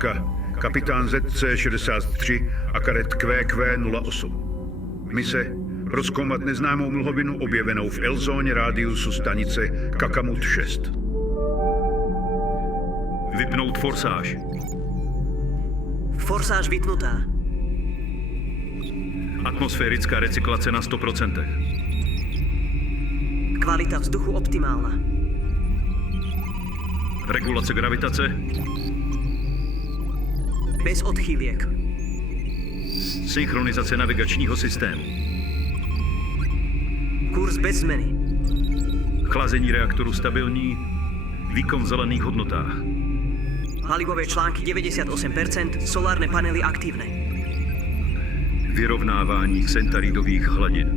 posádka, kapitán ZC-63 a kadet QQ-08. Mise prozkoumat neznámou mlhovinu objevenou v L-zóně rádiusu stanice Kakamut 6. Vypnout forsáž. Forsáž vypnutá. Atmosférická recyklace na 100%. Kvalita vzduchu optimálna. Regulace gravitace. Bez odchýliek. Synchronizace navigačního systému. Kurz bez zmeny. Chlazení reaktoru stabilní. Výkon v zelených hodnotách. Palivové články 98%, solárne panely aktívne. Vyrovnávání xentaridových hladin.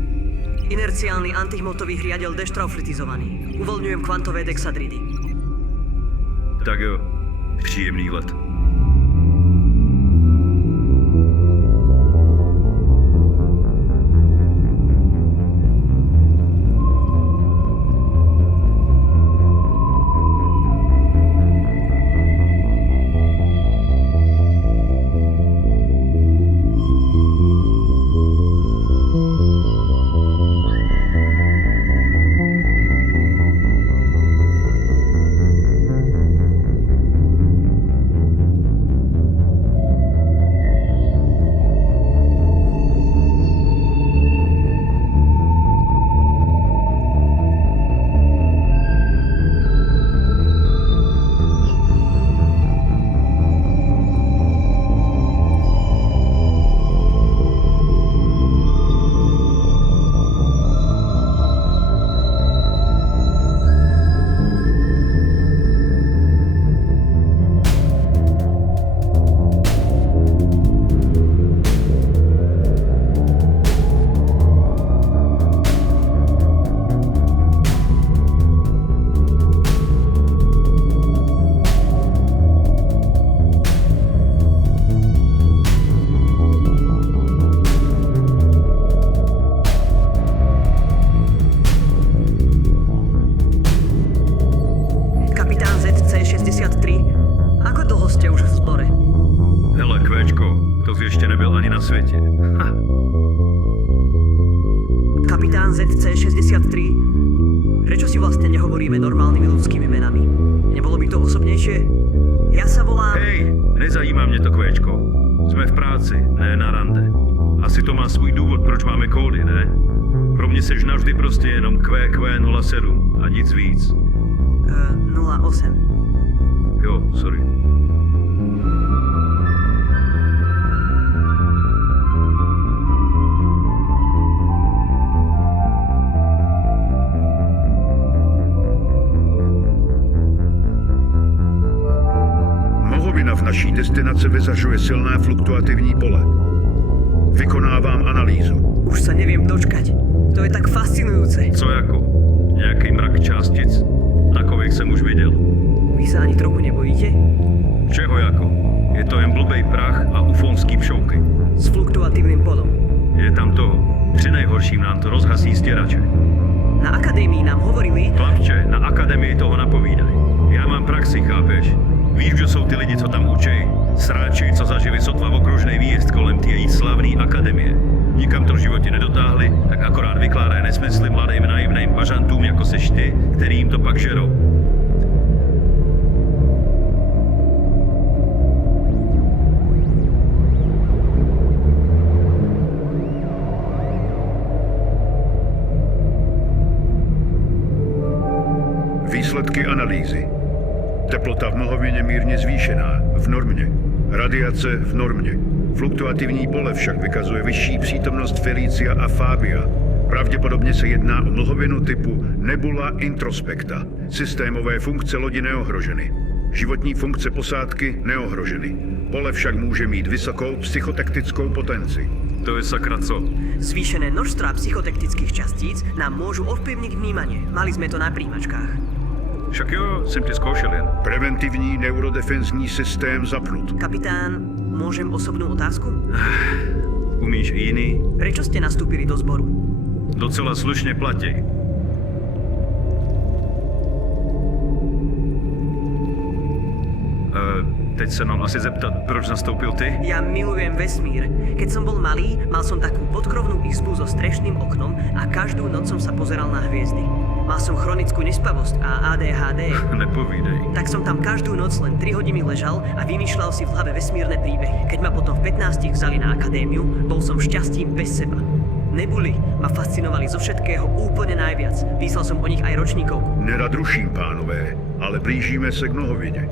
Inerciálny antihmotový riadel deštraufritizovaný. Uvoľňujem kvantové dexadridy. Tak jo, příjemný let. Kapitán ZC-63, prečo si vlastne nehovoríme normálnymi ľudskými menami? Nebolo by to osobnejšie? Ja sa volám... Hej, nezajímá mě to, kvéčko. Jsme v práci, ne na rande. Asi to má svůj důvod, proč máme kódy, ne? Pro mě seš navždy prostě jenom QQ-07 a nic víc. 08. Jo, sorry. V naší destinace vyzařuje silné fluktuativní pole. Vykonávám analýzu. Už sa neviem dočkať. To je tak fascinujúce. Co jako? Nějaký mrak částic? Takových jsem už viděl. Vy sa ani trochu nebojíte? Čeho jako? Je to jen blbej prach a ufonský pšouky. S fluktuatívnym polom. Je tam toho. Při nejhorším nám to rozhasí stěrače. Na akadémii nám hovorili... Chlapče, na akademii toho napovídaj. Já mám praxi, chápeš? Víš, kdo jsou ty lidi, co tam učej? Sráči, co zažili sotva okružnej výjezd kolem té její slavný akademie. Nikam to v životě nedotáhli, tak akorát vykládají nesmysly mladým naivným pažantům, jako seš ty, který jim to pak žerou. Výsledky analýzy. Teplota v mlhovině mírně zvýšená, v normě. Radiace v normě. Fluktuativní pole však vykazuje vyšší přítomnost Felicia a Fabia. Pravděpodobně se jedná o mlhovinu typu Nebula introspecta. Systémové funkce lodi neohroženy. Životní funkce posádky neohroženy. Pole však může mít vysokou psychotektickou potenci. To je sakra co? Zvýšené množstvá psychotektických častíc nám môžu ovplyvniť vnímanie. Mali sme to na príjimačkách. Však jo, jsem tě zkoušel jen. Preventivní neurodefenzní systém zapnut. Kapitán, môžem osobnú otázku? Umíš i jiný? Prečo ste nastúpili do zboru? Docela slušně platí. Teď se mám asi zeptat, proč nastoupil ty? Ja milujem vesmír. Keď som bol malý, mal som takú podkrovnú izbu so strešným oknom a každú noc som sa pozeral na hviezdy. Mal som chronickú nespavosť a ADHD. Nepovídej. Tak som tam každú noc len 3 hodiny ležal a vymýšľal si v hlave vesmírne príbehy. Keď ma potom v 15 vzali na akadémiu, bol som šťastím bez seba. Nebuly ma fascinovali zo všetkého úplne najviac. Písal som o nich aj ročníkovku. Nerad ruším, pánové, ale blížíme se k Mlhovine.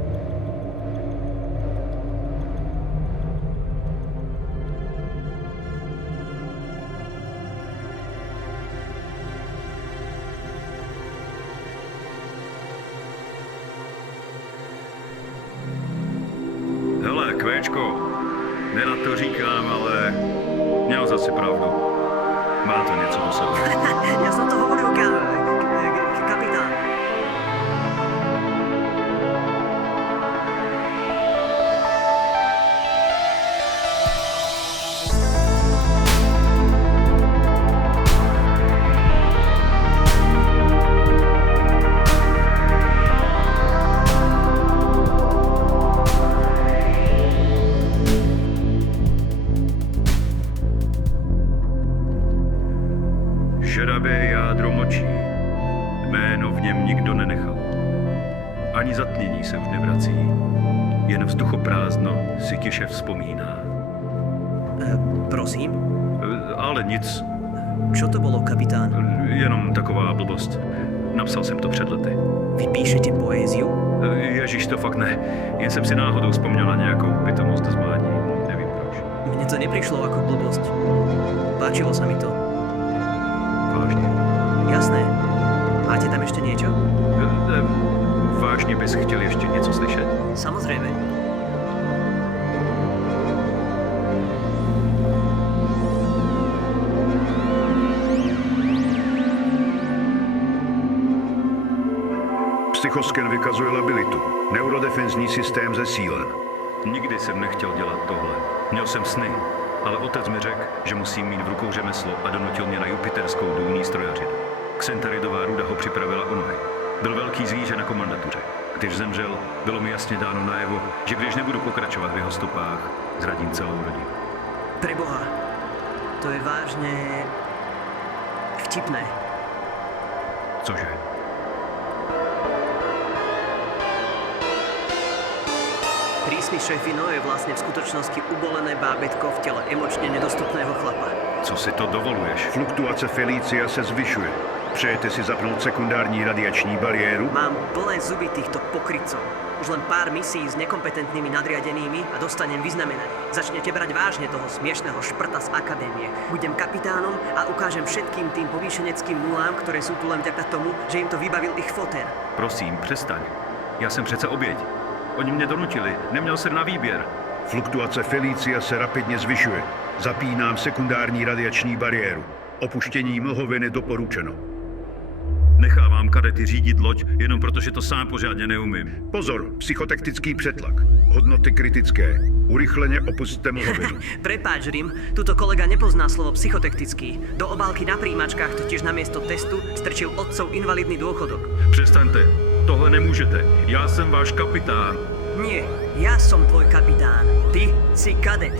Hele, Kvéčko, nerad to říkám, ale měl zase pravdu. Má to něco do sebe. Ja som to hovoril, kapitán. Žeravé jádro močí. Jméno v něm nikdo nenechal. Ani zatmění se už nevrací. Jen vzduchoprázdno si tiše vzpomíná. Prosím? Ale nic, Čo to bolo, kapitán? jenom taková blbost. Napsal jsem to před lety. Vy píšete poéziu? Ježíš, to fakt ne. Jen jsem si náhodou vzpomněl na nějakou pitomost z mládí. Nevím proč. Mne to neprišlo ako blbosť. Páčilo sa mi to. Vážně. Jasné. Máte tam ešte niečo? Vážně bys chtěl ještě něco slyšet? Samozrejme. Psychosken vykazuje labilitu. Neurodefenzní systém zesílen. Nikdy jsem nechtěl dělat tohle. Měl jsem sny, ale otec mi řekl, že musím mít v rukou řemeslo a donutil mě na jupiterskou důlní strojařinu. Xentaridová ruda ho připravila o nohy. Byl velký zvíře na komandatuře. Když zemřel, bylo mi jasně dáno najevo, že když nebudu pokračovat v jeho stopách, zradím celou rodinu. Preboha. To je vážne... vtipné. Cože? Prísny šéfino je vlastne v skutočnosti ubolené bábätko v tele emočne nedostupného chlapa. Co si to dovoluješ? Fluktuace Felicia se zvyšuje. Přejete si zapnout sekundární radiační bariéru? Mám plné zuby týchto pokrytcov. Už len pár misií s nekompetentnými nadriadenými a dostanem vyznamenanie. Začnete brať vážne toho smiešného šprta z akadémie. Budem kapitánom a ukážem všetkým tým povýšeneckým nulám, ktoré sú tu len vďaka tomu, že im to vybavil ich fotér. Prosím, přestaň. Já jsem přece oběť. Oni mě donutili, neměl jsem na výběr. Fluktuace Felicia se rapidně zvyšuje. Zapínám sekundární radiační bariéru. Opuštění Mlhoviny doporučeno. Nechávám kadety řídit loď, jenom protože to sám pořádně neumím. Pozor, psychotektický přetlak. Hodnoty kritické. Urychleně opusťte Mlhovinu. Prepáč, Rim, tuto kolega nepozná slovo psychotektický. Do obálky na príjimačkách totiž namiesto testu strčil otcov invalidný dôchodok. Přestaňte, tohle nemůžete. Já jsem váš kapitán. Nie, ja som tvoj kapitán. Ty si kadet.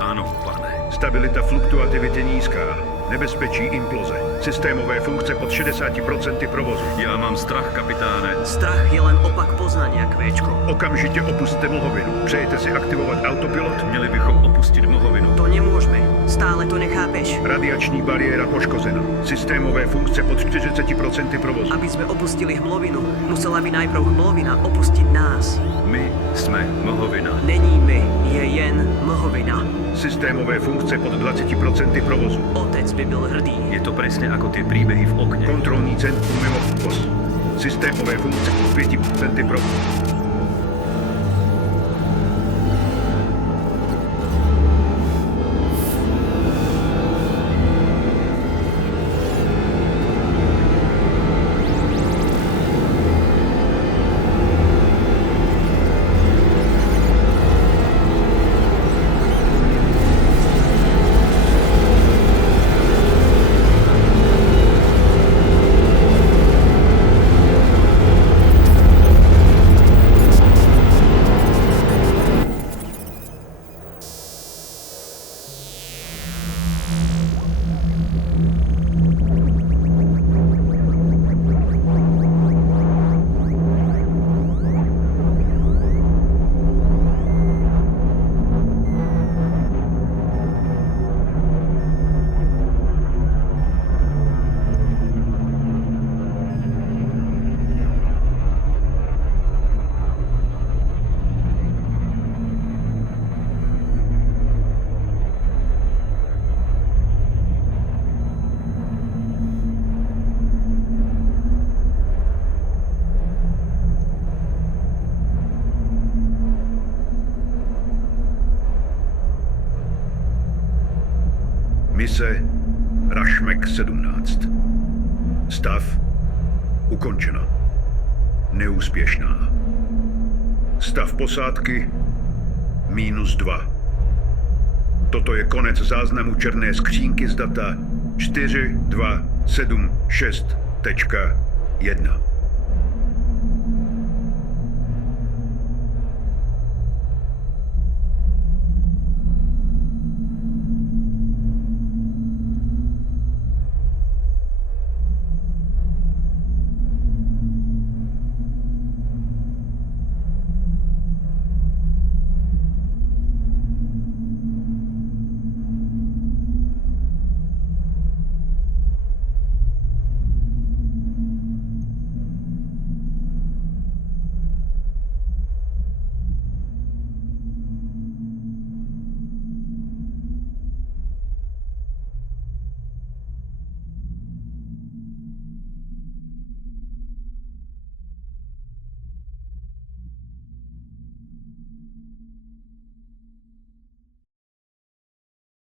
Ano, pane. Stabilita fluktuativity nízká. Nebezpečí imploze. Systémové funkce pod 60% provozu. Já mám strach, kapitáne. Strach je len opak poznania, kvéčko. Okamžitě opusťte Mlhovinu. Přejete si aktivovat autopilot? Měli bychom opustit Mlhovinu. To nemôžeme. Stále to nechápeš. Radiační bariéra poškozena. Systémové funkce pod 40% provozu. Aby sme opustili hmlovinu, musela by najprv hmlovina opustiť nás. My jsme Mlhovina. Není my, je jen mlhovina. Systémové funkce pod 20% provozu. Otec by byl hrdý. Je to presne ako tie príbehy v okne. Kontrolní centrum mimo provoz. Systémové funkce pod 5% provozu. Mise Rašmek 17. Stav ukončena. Neúspěšná. Stav posádky -2. Toto je konec záznamu černé skřínky z data 4276.1.